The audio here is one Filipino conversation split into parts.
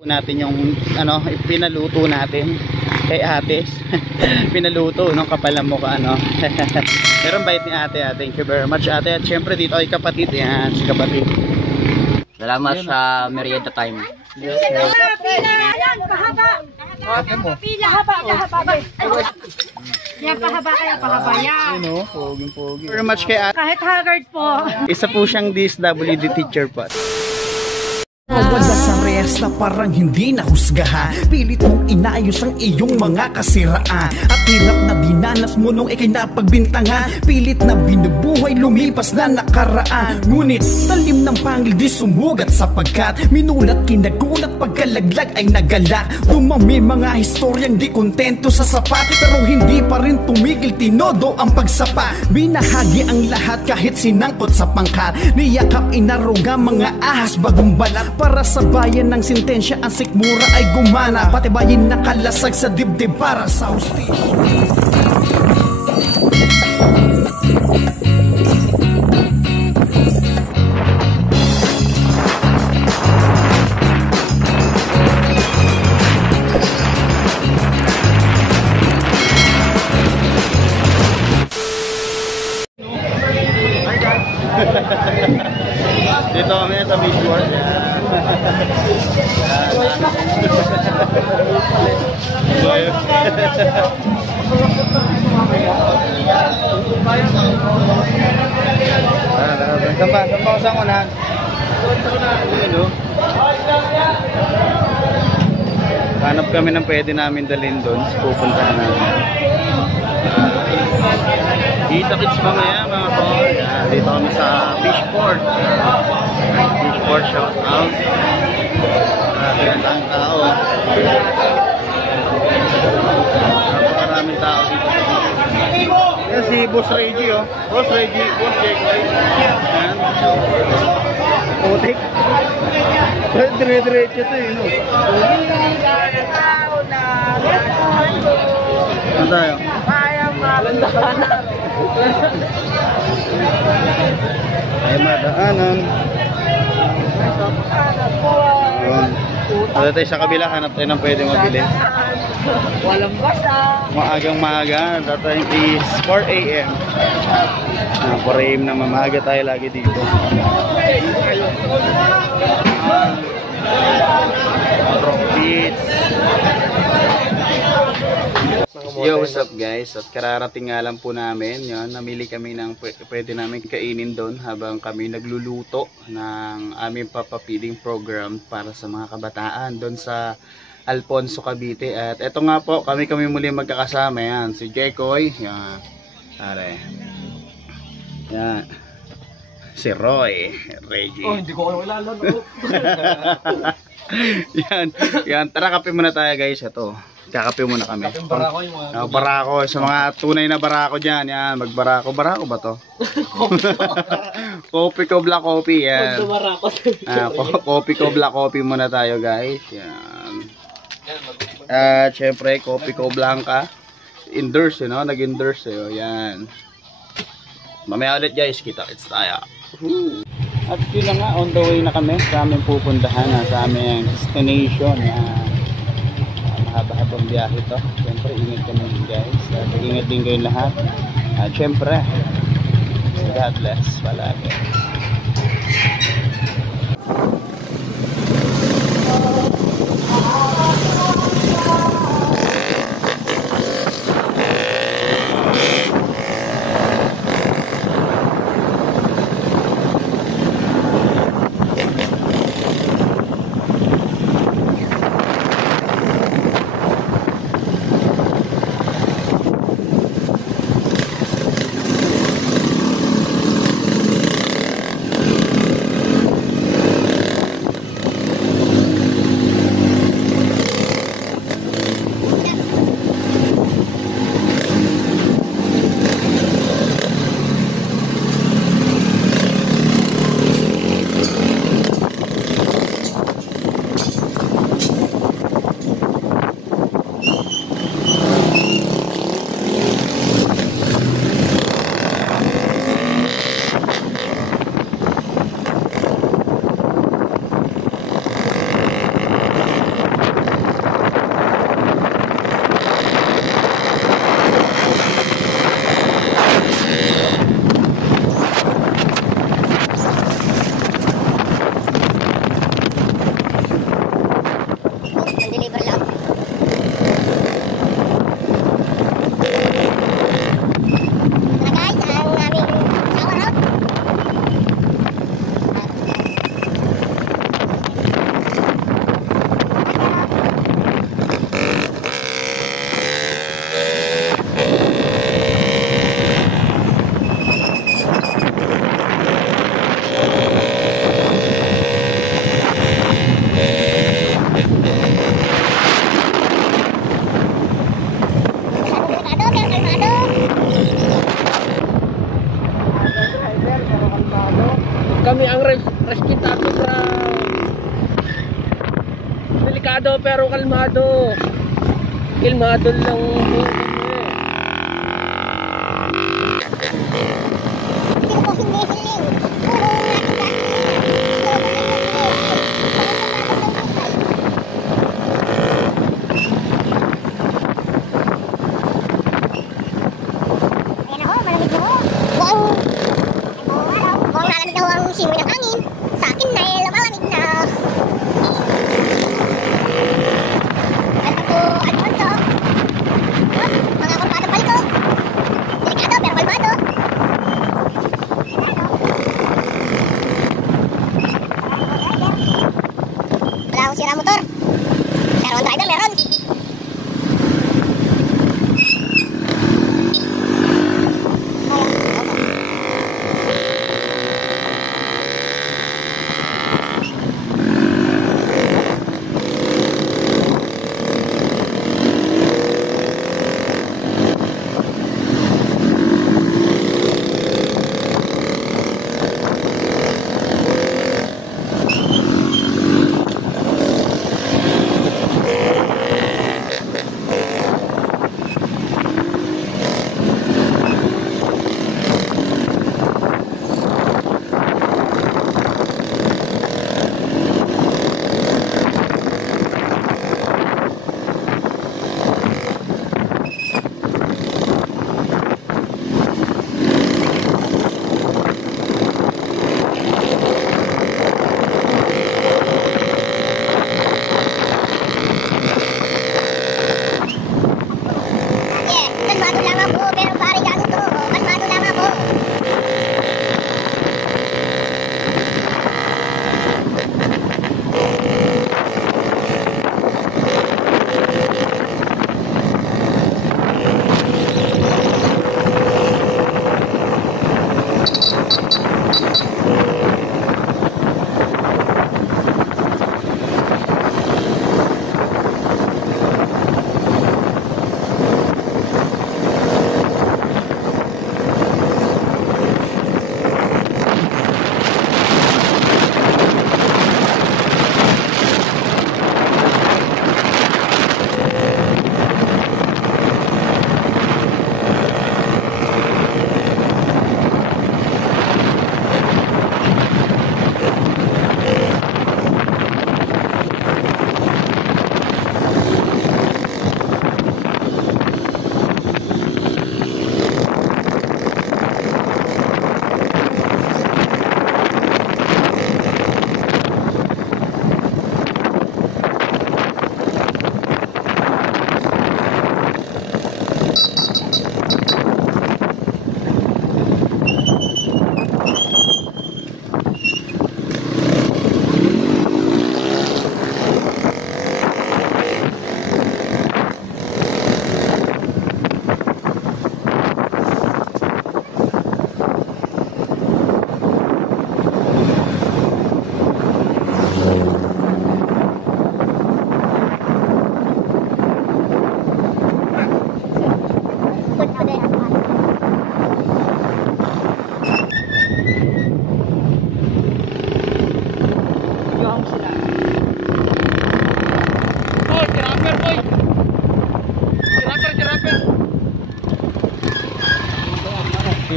natin yung ano, pinaluto natin kay ate. Pinaluto nung kapalang mukha, ano. Pero ang bait ni ate, thank you very much ate. At syempre dito ay kapatid, yan si kapatid. Salamat sa merienda time. Yes, Ayan, pahaba. Pahaba. Yan, pahaba kaya, pahaba yan. ano, pogi. Very much kay ate. Kahit haggard po. Isa po siyang DSWD teacher po. Wala sa rest na parang hindi nahusgahan. Pilit mong inayos ang iyong mga kasiraan. At hirap na dinanas mo nung ikay napagbintangan. Pilit na binubuhay lumipas na nakaraan. Ngunit talim ng pangil di sumugat sapagkat minulat kinagulat pagkalaglag ay nagalak. Dumami mga historyang di kontento sa sapat, pero hindi pa rin tumigil tinodo ang pagsapa. Binahagi ang lahat kahit sinangkot sa pangkat. Niyakap inaruga mga ahas bagong balat. Para sa bayan ng sintensya ang sikmura ay gumana. Patibayin nakalasag sa dibdib para sa hustisya. Dito kami sa beachboard. Samba ko sa unahan. Hanap kami ng pwede namin dalhin doon. Pupuntahan namin. Kita-kits mamaya mga po. Dito kami sa Fishport. Fishport shout out. Ang tao. Napakaraming tao dito. Yan si Boss Reggie, oh. Boss Reggie, Boss Jake. Yan. Putik. Dire-diretso ito eh, no? Ano tayo? Ay madaanan. Dito tayo sa kabila, hanap tayo ng pwede mabili. Walang basa. Maagang maaga, datayin is 4 AM. 4 AM na mamaga tayo lagi dito. Rock Beats. Yo, what's up guys? At kararating nga lang po namin, yun, namili kami ng pwede namin kainin doon habang kami nagluluto ng aming papapiling program para sa mga kabataan doon sa Alfonso, Cavite. At eto nga po, kami muli magkakasama, yan, si Jekoy, yan, are, yan, si Roy, Reggie. Oh, hindi ko kilala, no? yan, tara kape muna tayo guys, ito. Kakape muna kami. Barako yung mga... Barako. Sa mga tunay na barako dyan. Yan. Magbarako. Barako ba to? Kopi ko black coffee. Yan. Kopi ko black coffee muna tayo guys. Yan. Syempre, kopi ko blanca. Endorse, no? Nag-endorse. Yan. Mamaya ulit guys. Kita-kits tayo. At yun na nga. On the way na kami. Sa aming pupuntahan. Sa aming destination. Yan. Mahaba-habang biyahe to. Siyempre ingat kami guys. Ingat din kayo lahat. At siyempre God bless palagi. delikado pero kalmado. Kalmado lang po. Simoy ng hangin. Sa akin na malamig na. Alfonso. Mga kurbado paliko. Delikado pero kalmado. Wala akong sira motor. Pero ang driver meron.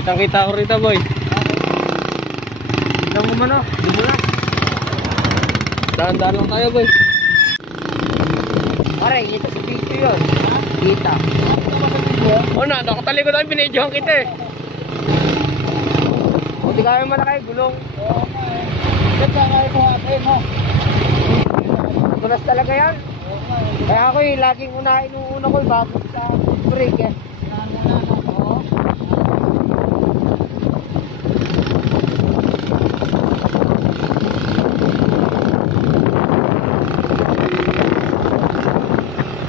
Kitang-kita ko rito, boy. Tignan mo man, oh. Di mo lang. Daan-daan lang tayo, boy. Pare, kita sa video yun. Kita. O na, nakatalikod ang binidyohan kita eh. O, di kaya malaki, gulong. Ba't kaya mo atin, no? Tunas talaga yan. Kaya ako eh, laging inuuna ko bago sa break eh.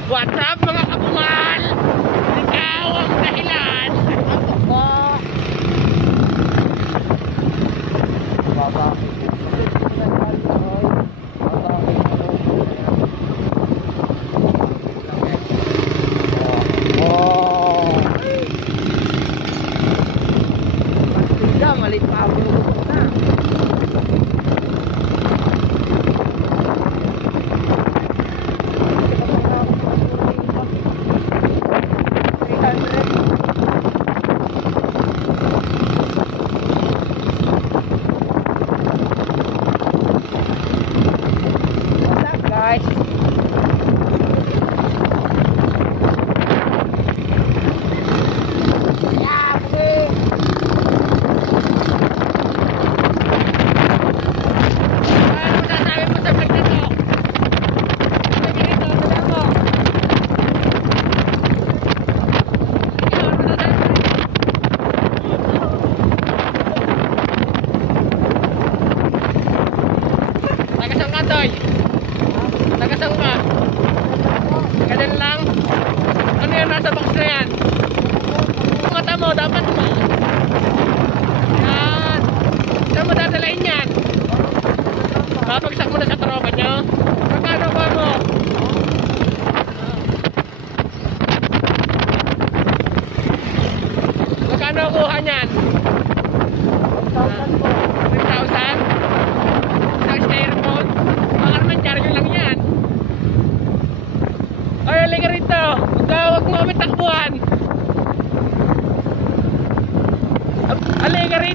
What's up mga kabumal? Ikaw ang dahilan. Malit pa ako na.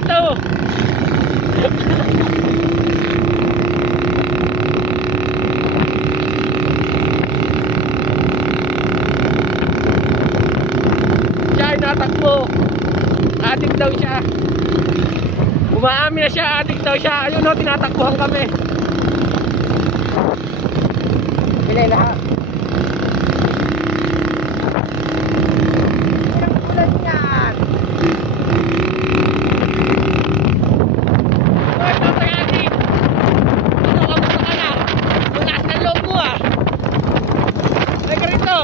rito. Siya ay natakbo. Adik daw siya. Umaamin na siya, adik daw siya. Ayun o, tinatakbuhan kami. Pili lahat. Ilang ulan yan. Hoy, Tatay Adi. Ano, kamusta ka na? Tunas ng loob mo ah. Hoy ka rito.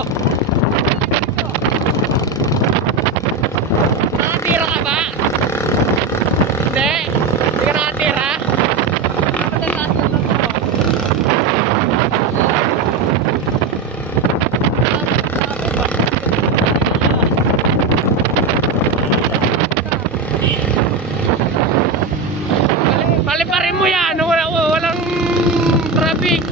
Nakatira ka ba? Hindi? Hindi ka nakatira? Bakit ang taas ng loob mo? Paliparin mo yan, walang traffic.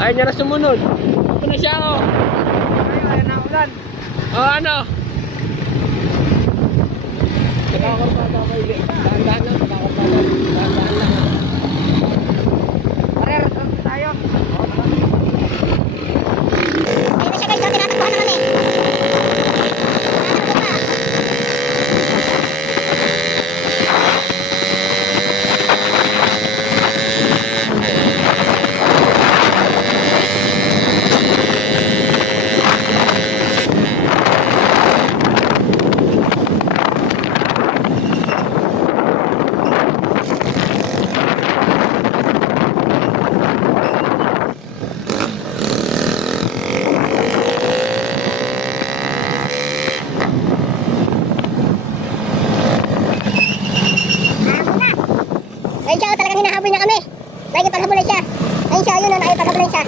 Ayaw niya na sumunod. Ito na siya oh. Ayaw na ulan. Oh ano? Nakakorpada ako ili. Dahan-dahan lang, nakakorpada. Dahan-dahan lang. Pareras lang tayo. Ayun na siya guys, so tinatakbuhan na kami. Tinatakbo pa. Ayun siya, talagang hinahabol niya kami. Lagi paghabulan siya. Ayun siya, yun, ay paghabulan siya.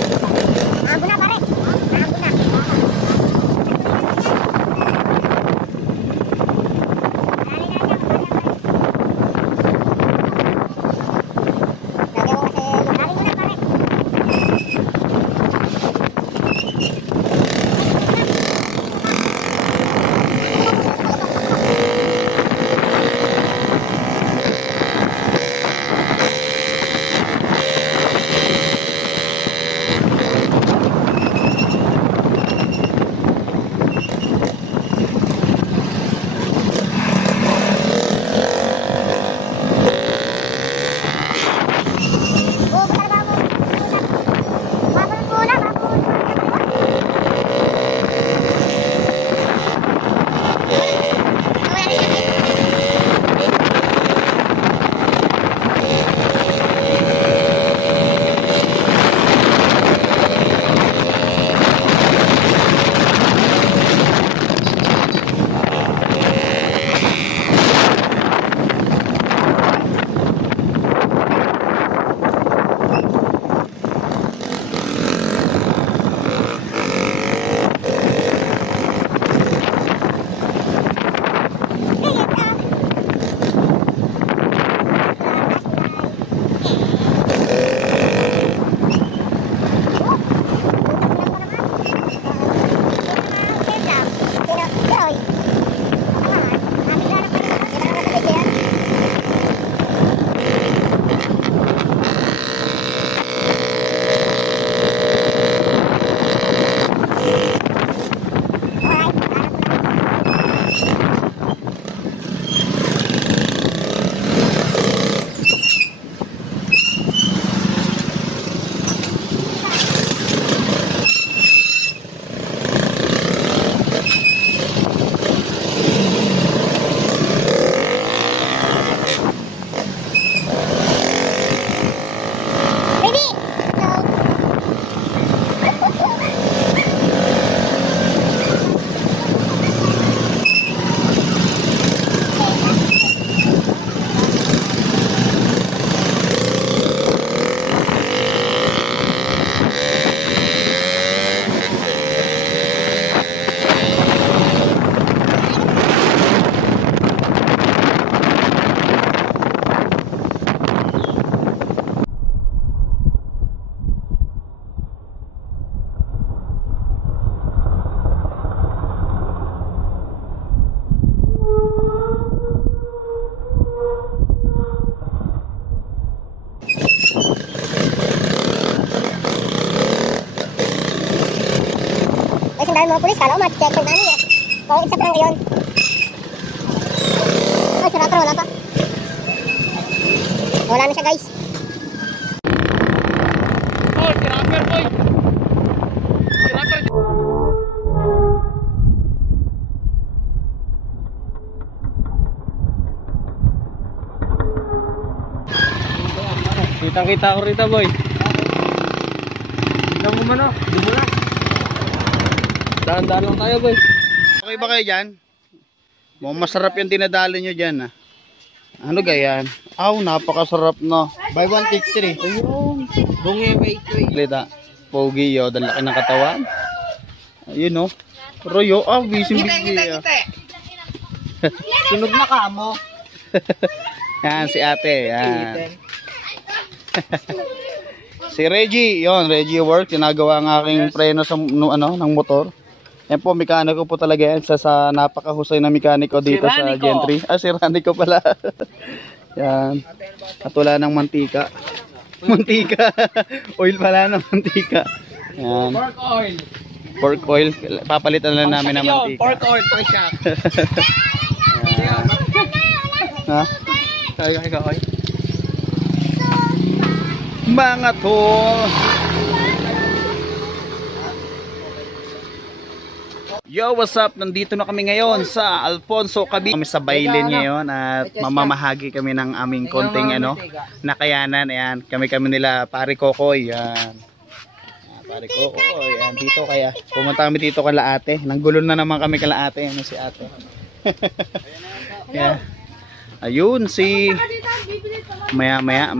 Nahabol na pare. Nahabol na. mga pulis. Kala ko ma-checkpoint namin eh. So, except lang ngayon. Ay, sarap wala pa. Wala na siya guys. Oh, trapper boy. Trapper. Kitang-kita ko rito, boy. Tignan mo man, oh. Di mo lang. Daan-daan lang tayo, boy. Okay ba kayo dyan? Mukhang masarap yung dinadali nyo dyan, ah. Ano gayan? Aw, napakasarap na. Buy one, take three. Ayun. Bungi, wait. Lita. Pogi, yo. Dala laki ng katawan. Ayun, oh. Royo, bising-bising. Sunog na ka mo. Yan, si ate. Yan. Si Reggie, Reggie Work, ginagawa ng aking preno sa ng motor. Yan po, mekaniko po talaga yan, sa napakahusay na mekaniko dito sa Gentry. Si Ranico pala. Yan. At wala ng mantika. Mantika. Oil pala ng mantika. Yan. Pork oil. Pork oil. Papalitan lang namin ng mantika. Pork oil, pang shock. Ha? Okay. Mga tol. Yo, what's up? Nandito na kami ngayon sa Alfonso, Cavite. Kami sa Bailen ngayon at mamamahagi kami ng aming konting nakayanan. Ayan, kami nila Pare Kokoy. Ayan. Pare Kokoy. Ayan, dito kaya. Pumunta kami dito kala ate. Nanggulo na naman kami kala ate. Ano si ate? Ayan. Ayun, maya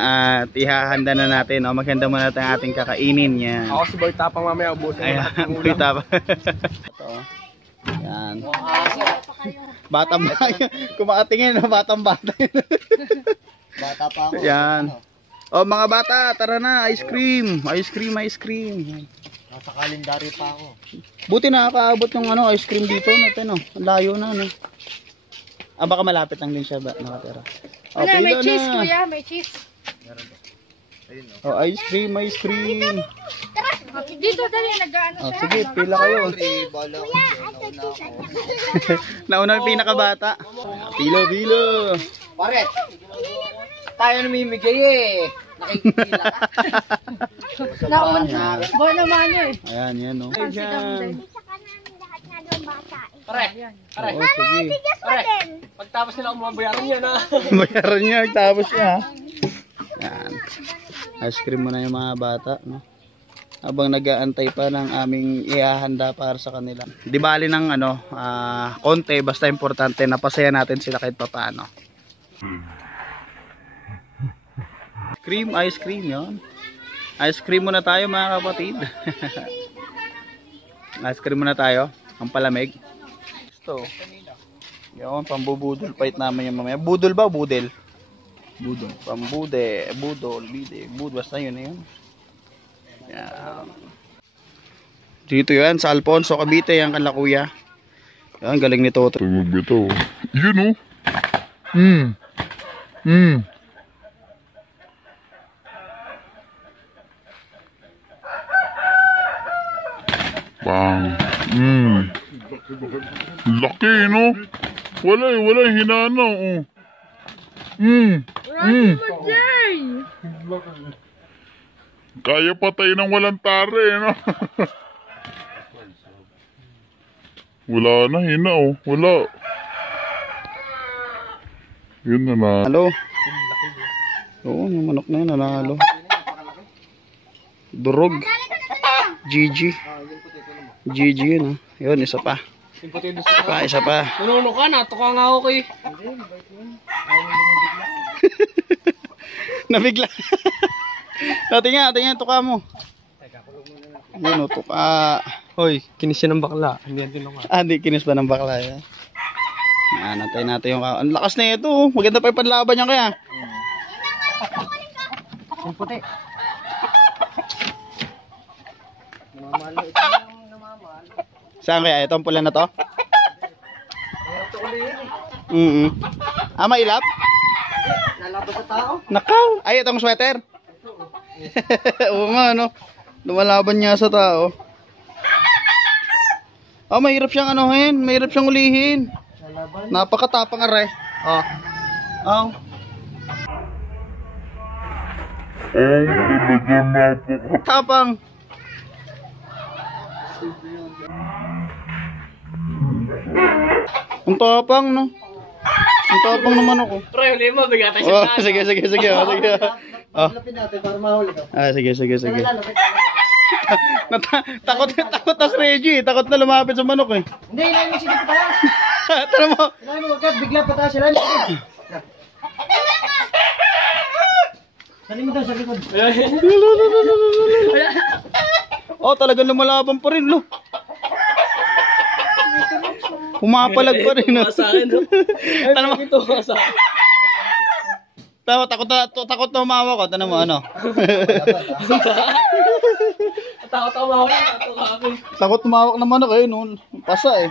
at ihahanda na natin. Maghanda muna natin ang ating kakainin. Yan. Ako si Boy Tapang mamaya ubusin. Ayan, Boy Tapang. Ito. Yan. Batang bata. Kumakatingin, batang bata. Bata pa ako. Yan. Oh, mga bata, tara na, ice cream. Ice cream. Nasa kalendaryo pa ako. Buti nakakaabot ng ice cream dito natin, Ang layo na, baka malapit lang din siya nakatira. Wala, may cheese, kuya. May cheese. Oh, ice cream. Dito, dali. Nag-ano siya. Sige, pila kayo. Nauna yung pinakabata. Pilo. Pare, tayo namimigay eh. Nakikipila ka. Nauna. Boy naman yun eh. Ayan, yan, Ayan. Pare. Oo, sige. Pare, pagtapos nila umabayaran niya na. Bayaran niya, tapos siya. Yan. Ice cream muna yung mga bata, habang nag-aantay pa ng aming ihahanda para sa kanila. Di bali ng konti, basta importante napasaya natin sila kahit papaano. Ice cream yun. Ice cream muna tayo mga kapatid. Ice cream muna tayo, ang palamig. Ito. Yun, pambubudol fight namin yung mamaya. Budol ba o budel? Budol. Budol, basta yun. Yan. Dito yan, sa Alfonso, Cavite, yan kala kuya. Yan, galing nito. Magbito. Yun Bang. Laki, no? Wala hinana, Kaya patay ng walang tare, no? Wala na, hina, wala. Yun na. Halo. Oo, yung manok na yun, nanalo. Durog. GG yun, Yun, isa pa. Isa pa. Nuno ka na, tuka nga ako eh. Nabigla. Tingnan, tuka mo. Yun, tuka. Hoy, kinis siya ng bakla. Hindi yan tinuka. Hindi, kinis pa ng bakla. Yan. Natay natin yung ang lakas na ito. Maganda pa yung panlaban niya kaya. Yung puti. Saan kaya? Ito ang pula na to? Mailap? Nalabas sa tao? Nakaw! Ay, itong sweater? Oo nga, Lumalaban niya sa tao. Oh, mahirap siyang anuhin. Mahirap siyang ulihin. Napakatapang are. Oh. Oh. Tapang. Ang tapang, no? Ang tapang naman ako. Pre, huli mo, bigatan Oh, sige. Oh, sige. Oh. Lapin natin para mahuli ka. Sige. Takot na si Reggie. Takot na lumapit sa manok eh. Hindi, ilahin mo sige pataas. Tara mo. Ilahin mo agad, bigla pataas. Ilahin mo agad. Salim mo daw sa likod. Oh, talagang lumalaban pa rin, lo. Pumapalag pa rin, no? Sa akin, no? Tara mo. Sa akin. Takot na humawa ko. Tara mo, ano? Takot ako mahuli. Takot humawak ng manok eh, no? Pasa eh.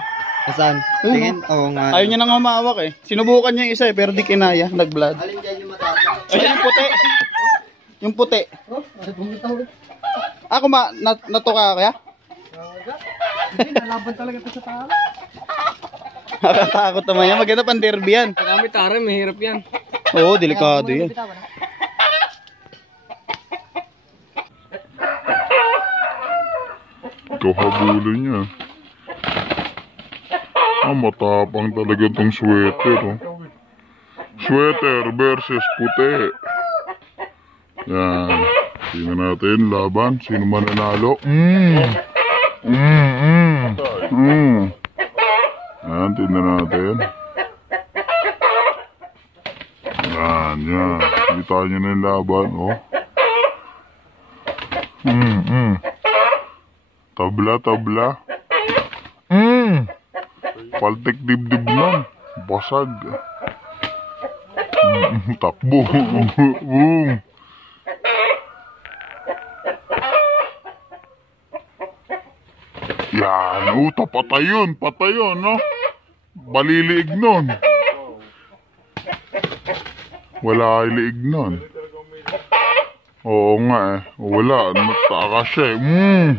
Saan? Tingin? Oo nga. Ayaw niya nang humawak eh. Sinubukan niya yung isa eh, pero di kinaya. Nag-blood. Alin dyan yung matapang? Ay, yung puti. Yung puti. Oh, ay bumitaw. Ako natuka kaya? Hindi, nalaban talaga ito sa tao. Nakatakot naman yan. Maganda pang derby yan. Kami tara, mahirap yan. Oo, delikado yan. Ikaw habulin niya. Matapang talaga tong sweater, oh. Sweater versus puti. Yan. Tingnan natin, laban. Sino mananalo? Yan, tingnan natin. Yan. Kita nyo na yung laban, oh. Tabla. Paltik dibdib nun. Basag. Takbo. Boom. Yan. Patay yun, no? Baliliig nun. Wala liig nun. Oo nga eh. Wala. Nataka siya eh.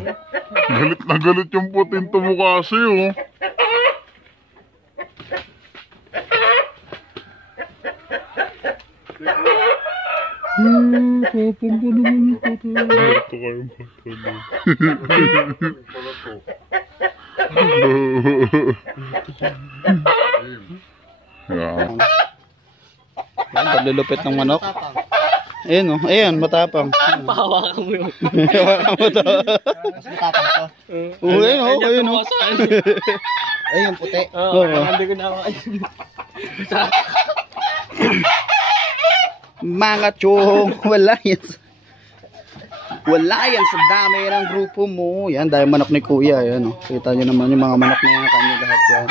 Galit na galit yung puting tumukasi, oh. Kapang ko naman yung puti. Ito kayong patay. Yan. Yan, paglulupit ng manok. Ayun, oh. Ayun, matapang. Pahawakan mo yun. Hawakan mo to. Mas matapang to. Oo, ayun, oh. Ay, yung puti. Oo, hindi ko nawakan. Mga chong, wala yan sa dami ng grupo mo. Yan, dahil manok ni kuya. Yan, oh. Kita nyo naman yung mga manok na yan. Kanya lahat yan.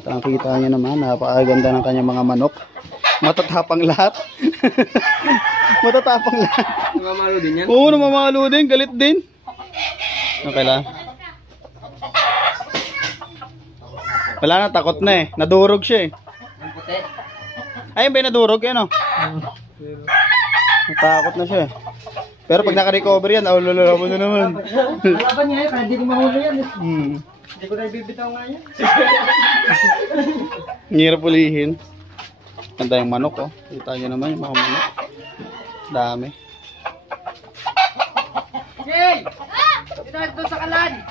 Kita nyo naman, napakaganda ng kanyang mga manok. Matatapang lahat. Matatapang lahat. Namamalo din yan? Oo, namamalo din. Galit din. Okay lang. Wala na, takot na eh. Nadurog siya eh. Yung puti. Ayun ba yung nadurog? Ano? Natakot na siya eh. Pero pag naka-recover yan, lalaban na naman. Nalaban niya eh, kaya hindi ko mahuli yan eh. Hindi ko na ibibitaw nga yan. Hirap ulihin. Ganda yung manok, oh. Kita nyo naman yung mga manok. Dami. Hey! Dito sa kalan!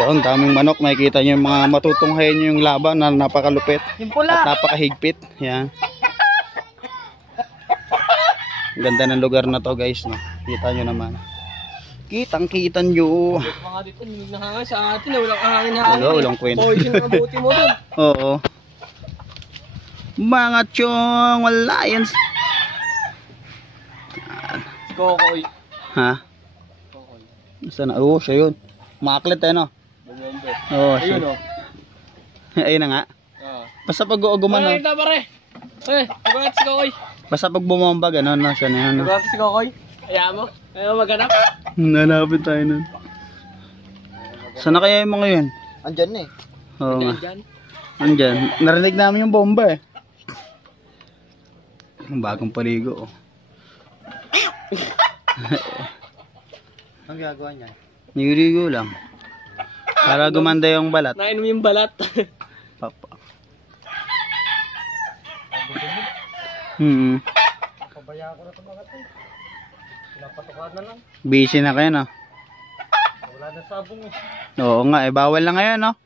Yan, daming manok. Makikita nyo yung mga matutunghayin nyo yung laban na napakalupit. Yung pula! At napakahigpit. Yan. Ganda ng lugar na to, guys, no. Kita nyo naman. Kitang-kita nyo. Mga dito, nahangin sa atin. Walang hangin-hangin. Wala, walang kwento. Poison ang abuti mo dun. Oo. Mga chong, wala yan. Kokoy. Ha? Saan na? Oo, siya yun. Makaklit eh, no? Oo, siya. Ayun, oh. Ayun na nga. Basta pag uguman, no? Ay, ito pare. Eh, nagulat si Kokoy. Basta pag bumomba, gano'n, no? Siya na yan, no? Nagulat si Kokoy. Kaya mo. Ayaw maghanap. Nalapit tayo nun. Sana kaya yung mga yun? Andyan na eh. Oo nga. Diyan. Andyan. Narinig namin yung bomba eh. Ang bagong paligo, oh. Ang gagawa niya? Niligo lang. Para gumanda yung balat. Nainom yung balat. Papa. Hmm. Pabayaan ko na ito mga ito. Pinapatukan na lang. Busy na kayo, no? Wala na sabong eh. Oo nga, eh, bawal na ngayon, no?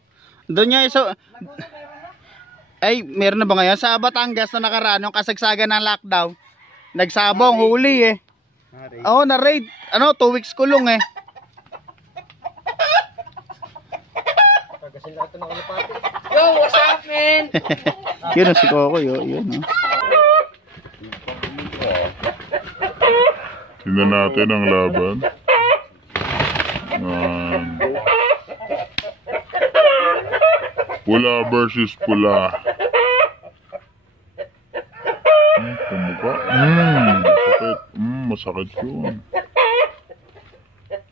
Doon niya, so... Ay, meron na ba ngayon? Sa Batangas na nakaraan, yung kasagsagan ng lockdown. Nagsabong, huli eh. Oo, na-raid. Ano, 2 weeks kulong eh. Kagasin lang ito ng kalapati. Yo, what's up, man? Yun si Coco, yun, no? Tingnan natin ang laban. Pula versus pula. Kumuka. Masakit. Masakit yun.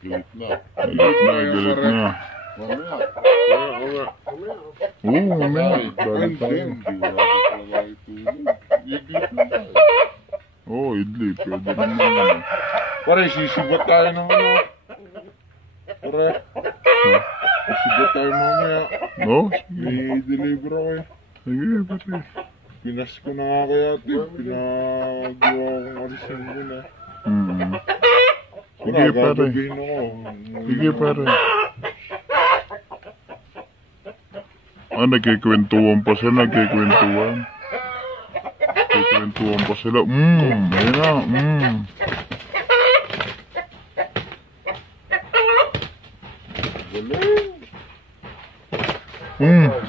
Galit na. Galit na. Oo, mamaya. Galit tayo. Oo, idli. Pwede naman. Pare, sisibat tayo ng ano. Pare. Sisibat tayo mamaya. No? I-deliver ako eh. Sige, pati. Pinas ko na nga kaya ate. Pinagawa kong alisin ko na. Sige, pare. Gagawin ako. Sige, pare. Nagkikwentuhan pa sila. Nagkikwentuhan pa sila. Ayun na.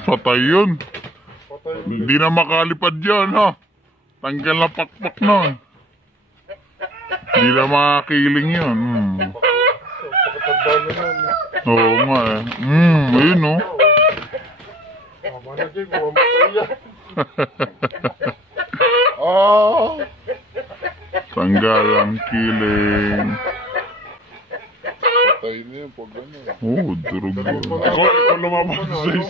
Patay yun. Hindi na makalipad yan, ha. Tanggal na pakpak na. Hindi na makakiling yun. Pagkatanda na nun. Oo nga eh. Ayun, no. Tama na dyan, mamatay yan. Tanggal ang kiling. Patay na yan pag ano. Oo, durog yun. Ikaw lumabas sa'yo.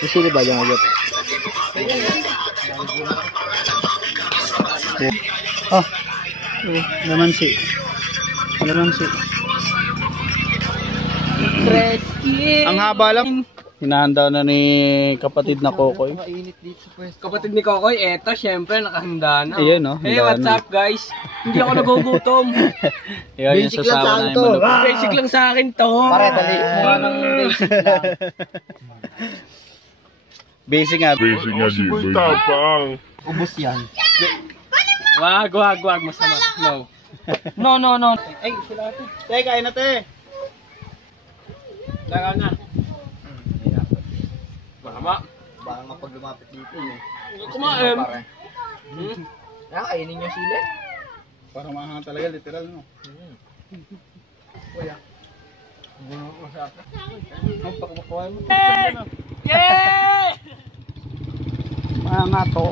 Isili ba yung agad? Lamansi. Ang haba lang. Hinahanda na ni kapatid na Kokoy. Mainit dito sa pwesto. Kapatid ni Kokoy, eto, syempre, nakahanda na. Ayun, no? Hey, handa what's na. up, guys? Hindi ako nagugutom. Ayun, yung Basic lang sasama saan na yung to. manok. Basic lang sa akin to. Pare, dali mo ng basic lang. Basic nga. Basic nga, Si Boy G-Boy. tapang. Ubus yan. Wag, masama. No. Ay, sila ate. Te, kain na te. Laka na. Mama. Baka nga pag lumapit dito eh. Kumain. Nakakainin yung sili? Parang mahanga talaga, literal, no? Kuya. Ang pagkakuha mo. Yeah! Mahanga to.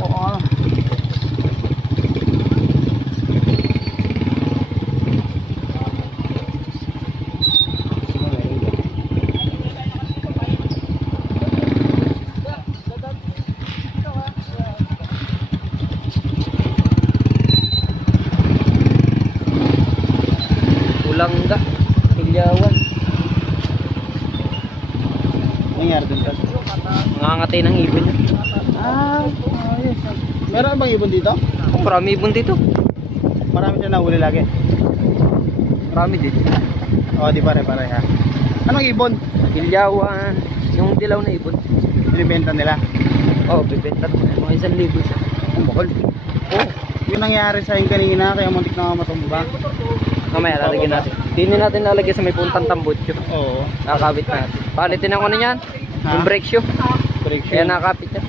Ulangga. Hilyawan. Nangyari din ka. Nangangatay ng ibon yun. Ayos. Meron bang ibon dito? Marami ibon dito. Marami siya nahuli lagi. Marami dito. O, di pare ha. Anong ibon? Hilyawan. Yung dilaw na ibon. Binibenta nila. Oh, bibenta. Mga 1,000 siya. Ang bakal. Oh, yung nangyari sa akin kanina, kaya muntik na matumba. Mamaya lalagyan natin. Hindi natin lalagyan sa may puntang tambutso. Oo. Nakakabit natin. Palitin ako na yan. Ha? Yung brake shoe. Correction. Kaya nakakabit yan.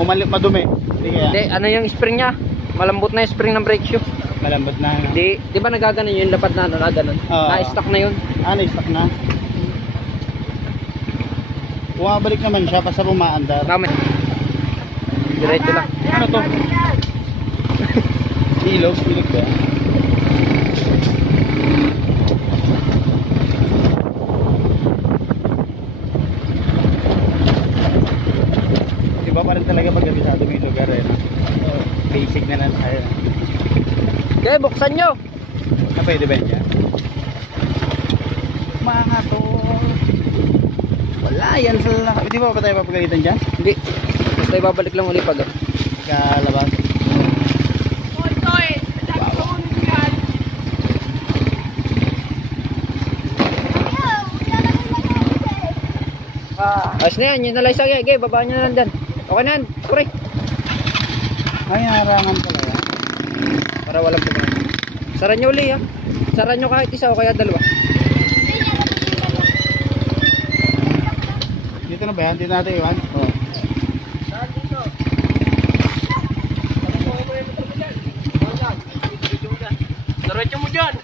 O madumi. Hindi kaya. Hindi, ano yung spring niya? Malambot na yung spring ng brake shoe. Malambot na. No? Di ba nagaganon yun? Lapad na nagaganon. Oo. Na-stock na yun. Na-stock na. Bumabalik naman siya basta bumaandar. Kami. Diretso lang. Ano to? Ilog ba? Iba pa rin talaga pag kabisado may lugar eh. No? Basic na lang tayo. Okay, buksan nyo. Na pwede ba yan? mga tol. Wala yan sa... Di ba tayo papagalitan dyan? Hindi. Basta ibabalik lang ulit pag. Kalabas. Ayos na yan, yun na lang isa. Okay, babaan nyo na lang dyan. Okay na yan, pre. Ay, harangan pala yan. Para walang problema. Sara nyo uli ha. Sara nyo kahit isa o kaya dalawa. Dito na ba yan? Dito natin iwan? Oo. Diretso mo dyan.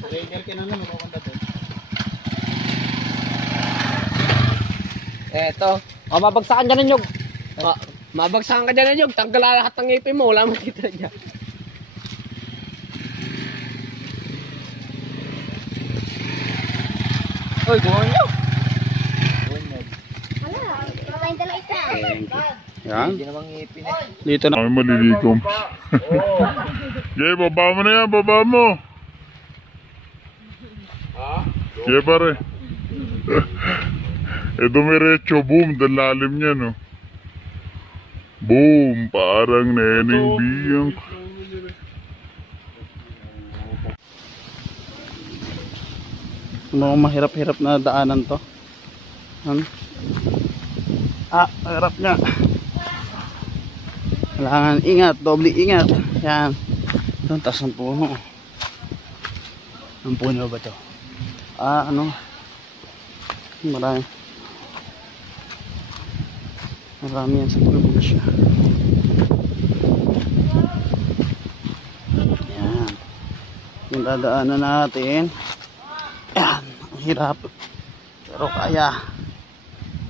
Trigger ka na naman mapunta doon. Eto. O, mabagsakan dyan ng nyog. Mabagsakan ka dyan na yun. Tanggal lahat ng ngipin mo. Wala mo kita dyan. Uy, buwan nyo. Kain dala isa. Yan. Hindi namang ngipin eh. Dito na. Ay, malilikom. Jay, baba mo na yan, baba mo. Jay, pare. Dumiretso, boom, dalalim niya, no? Boom, parang neneng biyang. Mukhang mahirap-hirap na daanan to. Hirap niya. Kailangan ingat, doble ingat. Yan. Ito, taas ng puno. Ang puno ba to? Marami yan sa probinsya. Yan. Yung dadaanan natin. Yan. Ang hirap. Pero kaya.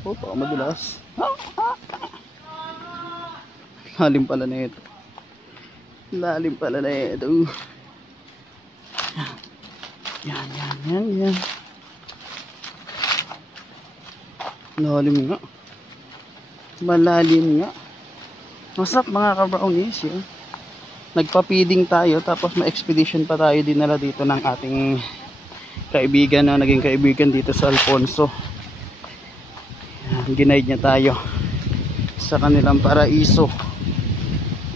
Baka madulas. Lalim pala na ito. Lalim pala na ito. Yan. Lalim nga. Malalim nga. Masarap mga ka-brownies yun. Nagpa-feeding tayo tapos ma-expedition pa tayo dinala dito ng ating kaibigan na naging kaibigan dito sa Alfonso. Yan, ginaid niya tayo sa kanilang paraiso.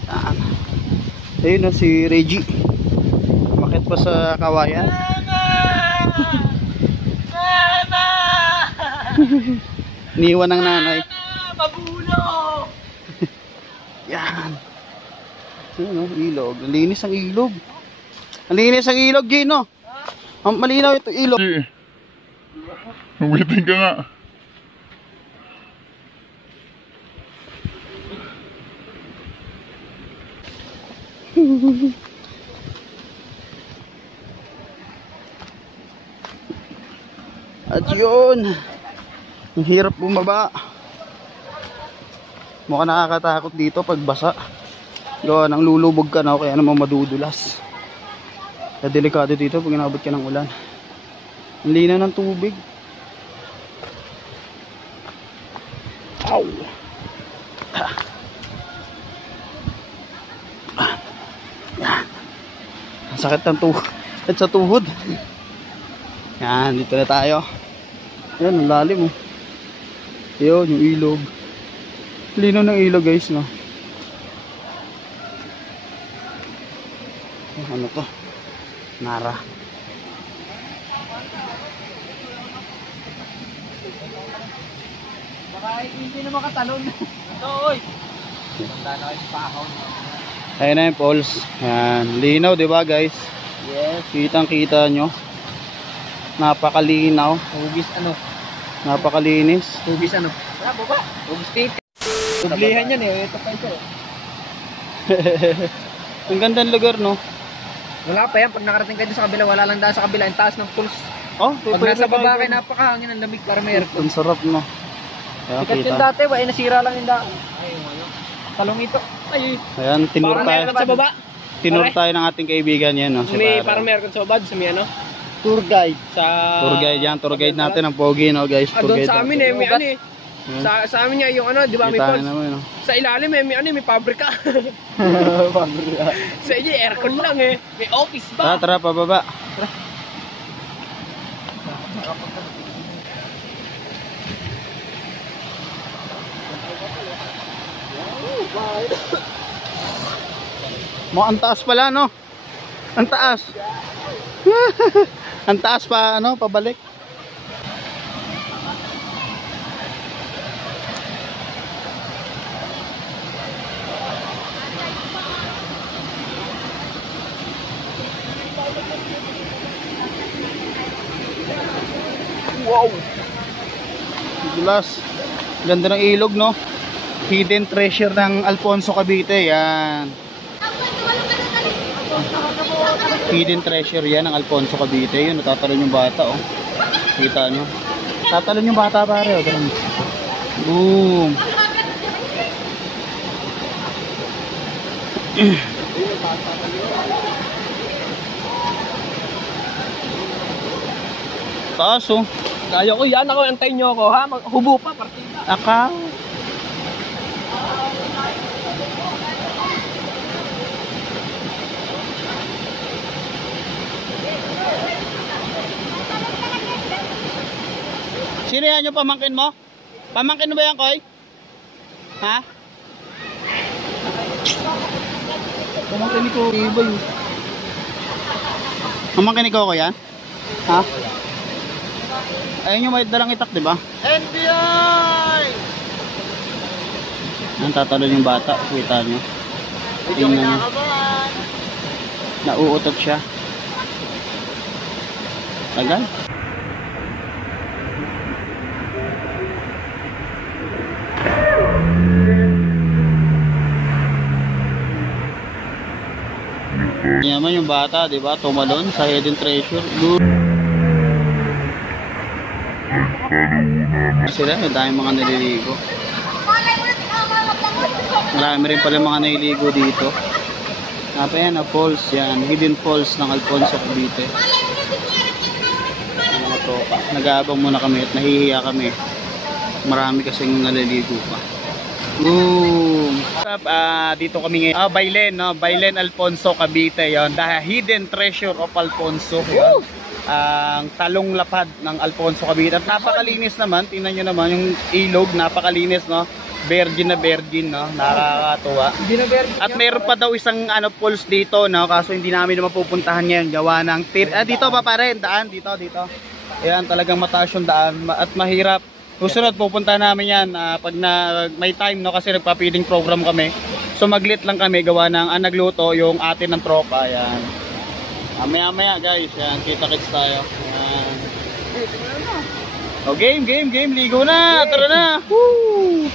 Yan. Ayun na si Reggie. Umakyat pa sa kawayan. Niwan ng nanay. Mabulo! Yan. Ayun, ilog. Ang linis ang ilog. Ang linis ang ilog, Gino. Ang malinaw ito ilog. Umiting ka nga. At yun, ang hirap bumaba. Mukhang nakakatakot dito pag basa. Gawa nang lulubog ka na o kaya naman madudulas. Kaya delikado dito pag inabot ka ng ulan. Ang linaw ng tubig. Ow! Yan. Ang sakit ng tuhod. Sa tuhod. Yan, dito na tayo. Yan, ang lalim oh. Yun, yung ilog. Lino ng ilog guys, no? Ano to? Nara. Baka hindi na makatalon. Ito, oy. Punta na kayo sa pahaw. Ayun na yung falls. Yan, linaw, di ba guys? Yes. Kitang-kita nyo. Napakalinaw. Hugis ano? Napakalinis. Hugis ano? Wala, baba. Hugis tip. Tublihan yan eh. Ito pa ito. Ang ganda ng lugar, no? Wala pa yan. Pag nakarating kayo sa kabila, wala lang daan sa kabila. Yung taas ng pulse. Oh, Pag nasa baba kayo, napakahangin ang lamig para may aircon. ang sarap, no? Kaya Sikat yung dati, ay nasira lang yung daan. Ay, talong ito. Ay, Ayan, tinur Parang tayo. meron sa baba. Tinur tayo ng ating kaibigan yan, no? Si May Pare. parang meron sa baba. Sa may ano? tour guide. Sa... Tour guide yan. Tour guide natin ang pogi, no guys? Tour doon guide sa amin natin. eh. May ano eh. Sa amin niya yung ano, di ba may Kita falls? naman, no? Sa ilalim eh, may ano eh, may pabrika. Sa inyo, aircon lang eh. May office ba? Tara, pababa. Mo ang taas pala, no? Ang taas. Ang taas pa, ano, pabalik. Wow. Dulas. Ganda ng ilog, no? Hidden treasure ng Alfonso Cavite, yan. Hidden treasure yan ng Alfonso Cavite. Yun, natatalon yung bata, oh. Kita nyo. Tatalon yung bata, pare, oh. Ganun. Boom. Taas, oh. Kaya ko yan, ako antayin nyo ako ha, hubo pa, partida. Akaw. Sino yan yung pamangkin mo? Pamangkin mo ba yan, Koy? Ha? Pamangkin ni Koy, iba yun. Pamangkin ni Koy yan? Ha? Ayun yung may dalang itak, di ba? NBI! Ang tatalon yung bata, kita nyo. Tingnan nyo. Nauutot siya. Tagal. Yan naman yung bata, di ba? Tumalon sa hidden treasure. Sila, dahil mga naliligo. Marami rin pala mga naliligo dito. Napa yan, falls yan. Hidden falls ng Alfonso Cavite. Mga tropa. Nag-aabang muna kami at nahihiya kami. Marami kasing naliligo pa. Boom! Dito kami ngayon. Bailen, no? Bailen Alfonso Cavite yon. The hidden treasure of Alfonso. Yun. Ang talong lapad ng Alfonso Cavite. At napakalinis naman. Tingnan nyo naman yung ilog. Napakalinis, no? Virgin na virgin, no? Nakakatuwa. At meron pa daw isang falls dito, no? Kaso hindi namin naman pupuntahan ngayon. Gawa ng dito pa pa rin. Daan, dito. Ayan, talagang mataas yung daan. At mahirap. Susunod, pupunta namin yan pag may time, no? Kasi nagpa-feeding program kami. So maglit lang kami, gawa ng nagluto yung atin ng tropa. Ayan. Maya guys, yan, kita-kits tayo. Ayan. O game, ligo na, tara na. Woo!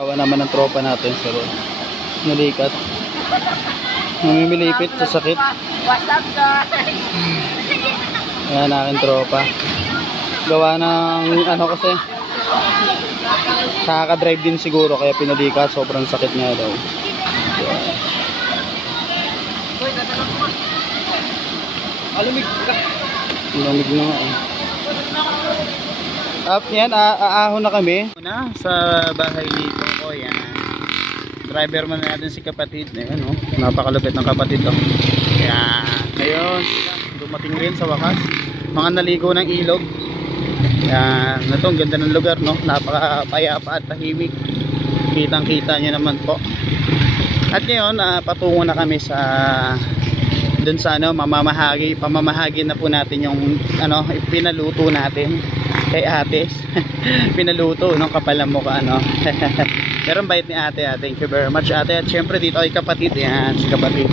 Kawa naman ng tropa natin sa road. Nalikat. Namimilipit sa sakit. What's up, guys? Ayan aking tropa. Gawa ng ano kasi. Nakaka-drive din siguro kaya pinalikat. Sobrang sakit niya daw. Alamig ka. Lamig na nga eh. Yan, aahon na kami sa bahay dito ko. Yan. Driver man natin si kapatid. Ayan, oh. Napakalupit ng kapatid to. Kaya ngayon dumating rin sa wakas. Mga naligo ng ilog. Yan. Ito, ang ganda ng lugar, no? Napakapayapa at tahimik. Kitang kita nyo naman po. At ngayon patungo na kami sa dun sa ano, pamamahagi na po natin yung ano, pinaluto natin kay ate. Pinaluto nung kapalang mukha, ano. Pero ang bait ni ate. Thank you very much, ate. At syempre dito ay kapatid. Yan, si kapatid.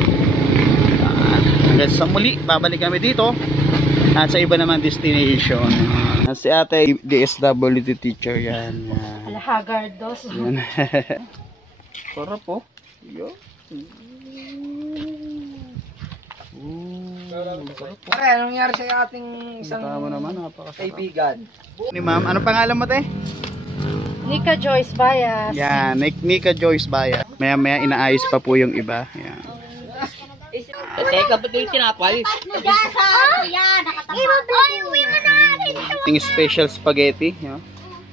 Hanggang sa muli, babalik kami dito at sa iba naman destination. Si ate, DSWD teacher. Yan. Alahagardos. Yan. Sarap po. Yo. Pare, anong nangyari sa ating isang kaibigan? Ni ma'am, anong pangalan mo, te? Nika Joyce Bayas. Yan, Nika Joyce Bayas. Maya inaayos pa po yung iba. Yan. Teka, ba't yung tinapay? Yung special spaghetti, no?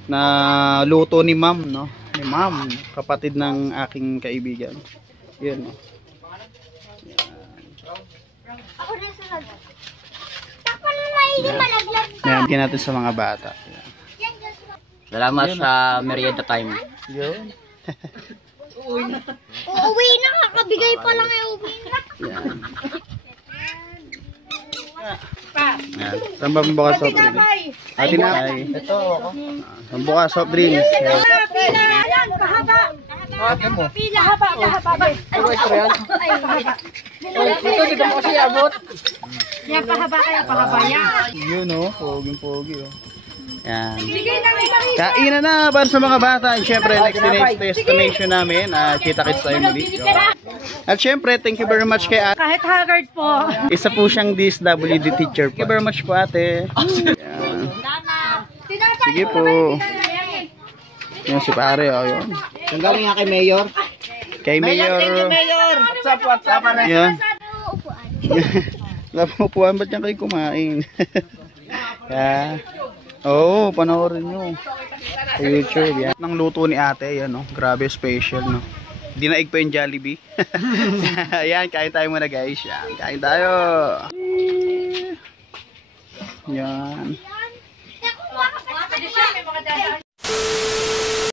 Na luto ni ma'am, no? Ni ma'am, kapatid ng aking kaibigan. Yan, no? Yan, bigyan natin sa mga bata. Yan. Salamat sa merienda time. Yun. Uuwi na, kakabigay pa lang ay uwi na. Yan. Yan. Saan ba mabuka soft drink? Ate na. Ito ako. Saan buka soft drink? Pila yan, pahaba. Pila, haba. Dito mo kasi abot. Yan, pahaba kaya, pahaba yan. Yun, oh. Poging-pogi, oh. Yan. Bigay na may makita. Kainan na para sa mga bata. At syempre, next destination namin. Kita-kits tayo muli. At syempre, thank you very much kay ate. Kahit haggard po. Isa po siyang DSWD teacher po. Thank you very much po, ate. Yan. Sige po. Yan si pare, oh, yun. Ang galing nga kay Mayor. Kay Mayor. Mayor. What's up? Yan. Wala pong upuan, ba't yan kayo kumain? Kaya, oo, panoorin nyo. Sa YouTube, yan. Nang luto ni ate, yan, no? Grabe, special, no? Dinaig pa yung Jollibee. Ayan, kain tayo muna, guys. Yan, kain tayo. Yan. Mga pwede siya, may mga dadaan.